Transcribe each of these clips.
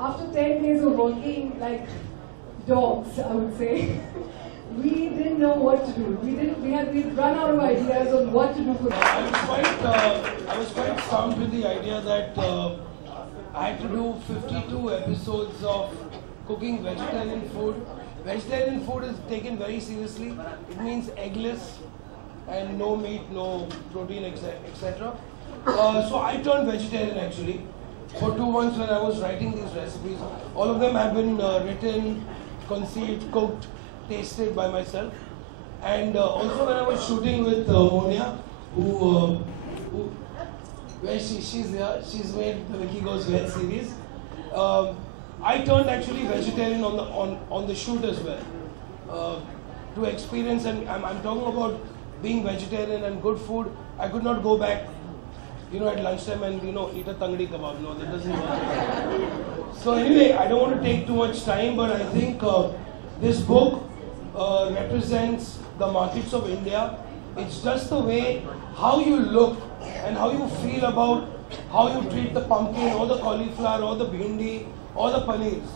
after 10 days of working like dogs, I would say, we didn't know what to do. We'd run out of ideas on what to do for I was quite stunned with the idea that I had to do 52 episodes of cooking vegetarian food. Vegetarian food is taken very seriously. It means eggless and no meat, no protein, etc. So I turned vegetarian actually for 2 months when I was writing these recipes. All of them have been written, conceived, cooked, tasted by myself. And also when I was shooting with Monia, she's here, she's made the Vicky Goes Veg series. I turned actually vegetarian on the shoot as well. To experience, and I'm talking about being vegetarian and good food. I could not go back, at lunchtime and, eat a tangdi kebab. No, that doesn't work. So anyway, I don't want to take too much time, but I think this book represents the markets of India. It's just the way, how you look and how you feel about how you treat the pumpkin or the cauliflower or the bhindi or the paneers.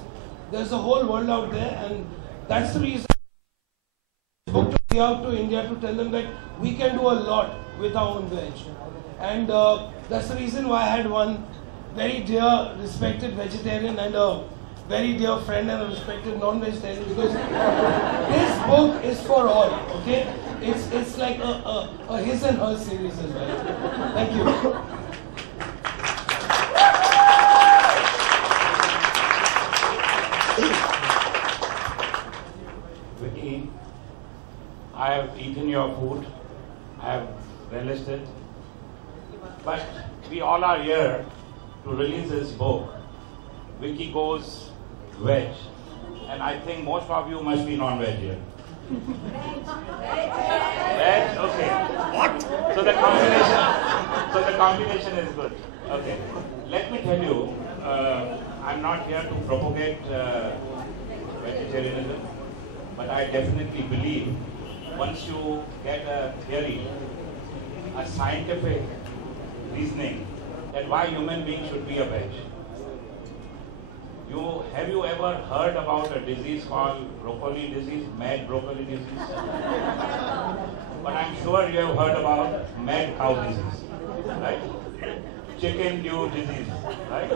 There's a whole world out there, and that's the reason book to be out to India to tell them that we can do a lot with our own veg. And that's the reason why I had one very dear, respected vegetarian and a very dear friend and a respected non-vegetarian, because this book is for all, okay? It's like a his and her series as well. Thank you. Vicky, I have eaten your food, I have relished it, but we all are here to release this book, Vicky Goes Veg, and I think most of you must be non-veg here. Veg? Okay. What? So the combination is good. Okay. Let me tell you, I'm not here to propagate vegetarianism, but I definitely believe once you get a theory, a scientific reasoning that why human beings should be a veg. Have you ever heard about a disease called broccoli disease, mad broccoli disease? But I'm sure you have heard about mad cow disease, right? Chicken dew disease, right?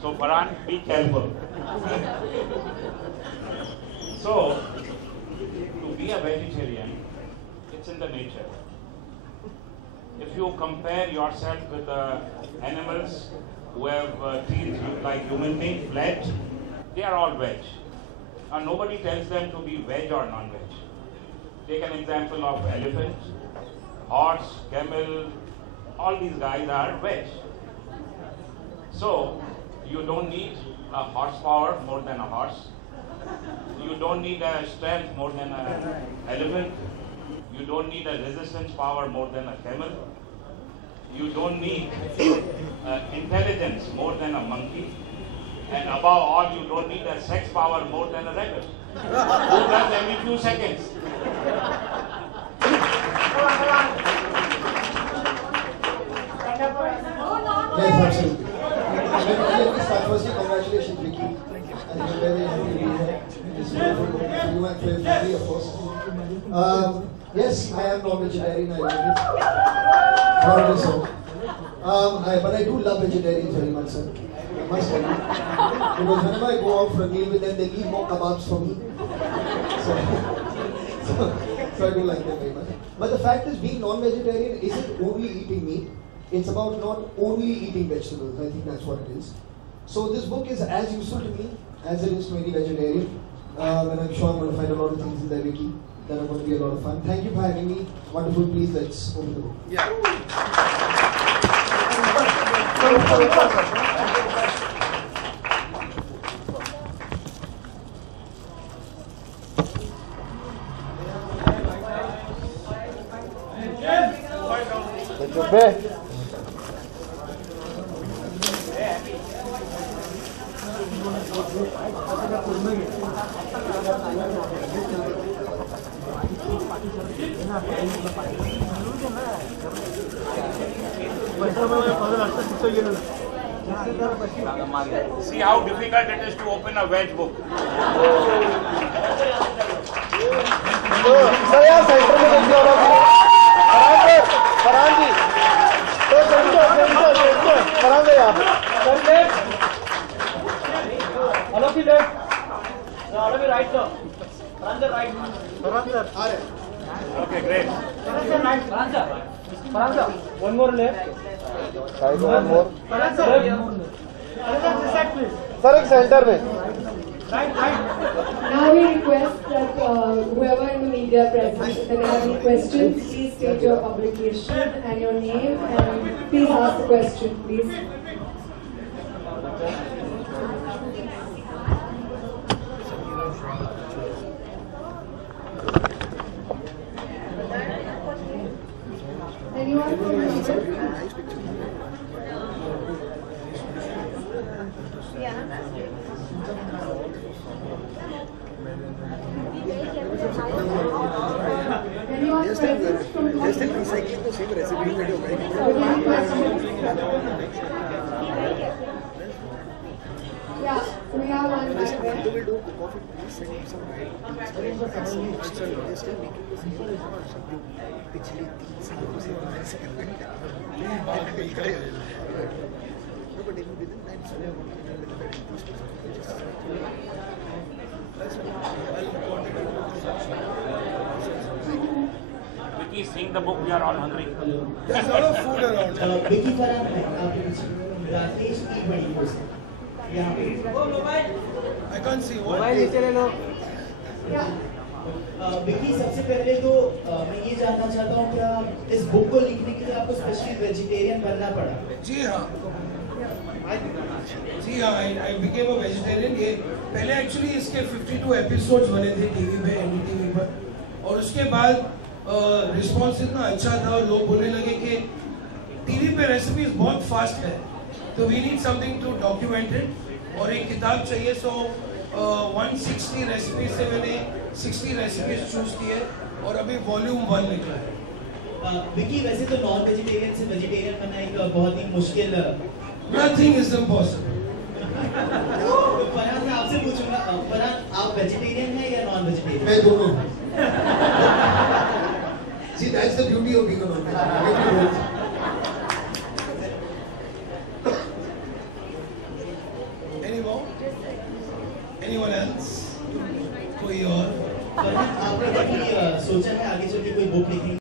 So Farhan, be careful. So, to be a vegetarian, it's in the nature. If you compare yourself with animals who have teeth like human beings, flesh, they are all veg. And nobody tells them to be veg or non-veg. Take an example of elephant, horse, camel, all these guys are veg. So, you don't need a horsepower more than a horse. You don't need a strength more than an elephant. You don't need a resistance power more than a camel. You don't need intelligence more than a monkey. And above all, you don't need a sex power more than a rabbit. Who does every few seconds? Yes, absolutely. Let me start. Firstly, congratulations, Vicky. I think I'm very happy to be here. This is wonderful for you and for your family, of course. Yes, I am non-vegetarian. I love it. Proudly so. But I do love vegetarians very much, sir. I must tell you. Because whenever I go out for a meal with them, they leave more kebabs for me. So I do like them very much. But the fact is, being non-vegetarian isn't only eating meat. It's about not only eating vegetables. I think that's what it is. So this book is as useful to me as it is to any vegetarian. And I'm sure I'm going to find a lot of things in there, Vicky, that are going to be a lot of fun. Thank you for having me. Wonderful. Please, let's open the book. Yeah. See how difficult it is to open a veg book. Sir यार centre में देखिए फरहान जी तो फरहान जी आप hello की left hello की right sir Farhan sir right Farhan sir आ रहे Okay, great. Farhan sir one more left side one more Farhan sir sir एक सेंटर में Now we request that whoever in the media present, if they have any questions, please state your publication and your name, and please ask the question, please. Anyone from the media? Anyone present from the media? Any questions? Yeah, we have one back there. Vicky, seeing the book, we are all hungry. There's a lot of food around. Vicky Farhan है आपके बीच में राकेश की बड़ी दोस्त यहाँ पे I can't see what. Yeah. Vicky सबसे पहले तो मैं ये जानना चाहता हूँ क्या इस बुक को लिखने के लिए आपको स्पेशली वेजिटेरियन बनना पड़ा? जी हाँ I became a vegetarian. ये पहले एक्चुअली इसके 52 एपिसोड्स बने थे टीवी पे एनडीटीवी पर और उसके बाद रिस्पॉन्स इतना अच्छा था और लोग बोलने लगे कि टीवी पे रेसिपीज बहुत फास्ट है तो we need something to document it और एक किताब चाहिए सो 160 रेसिपी से मैंने 60 रेसिपीज चूज किए और अभी वॉल्यूम 1 निकला है। विकी वैसे तो नॉन वेजिटेरियन से वेजिटेरियन बनना एक बहुत ही मुश्किल Nothing is impossible. तो फरहान मैं आपसे पूछूंगा फरहान आप वेजिटेरियन हैं या नॉन वेजिटेरियन? मैं दोनों। See, that's the beauty of being a non-vegetarian.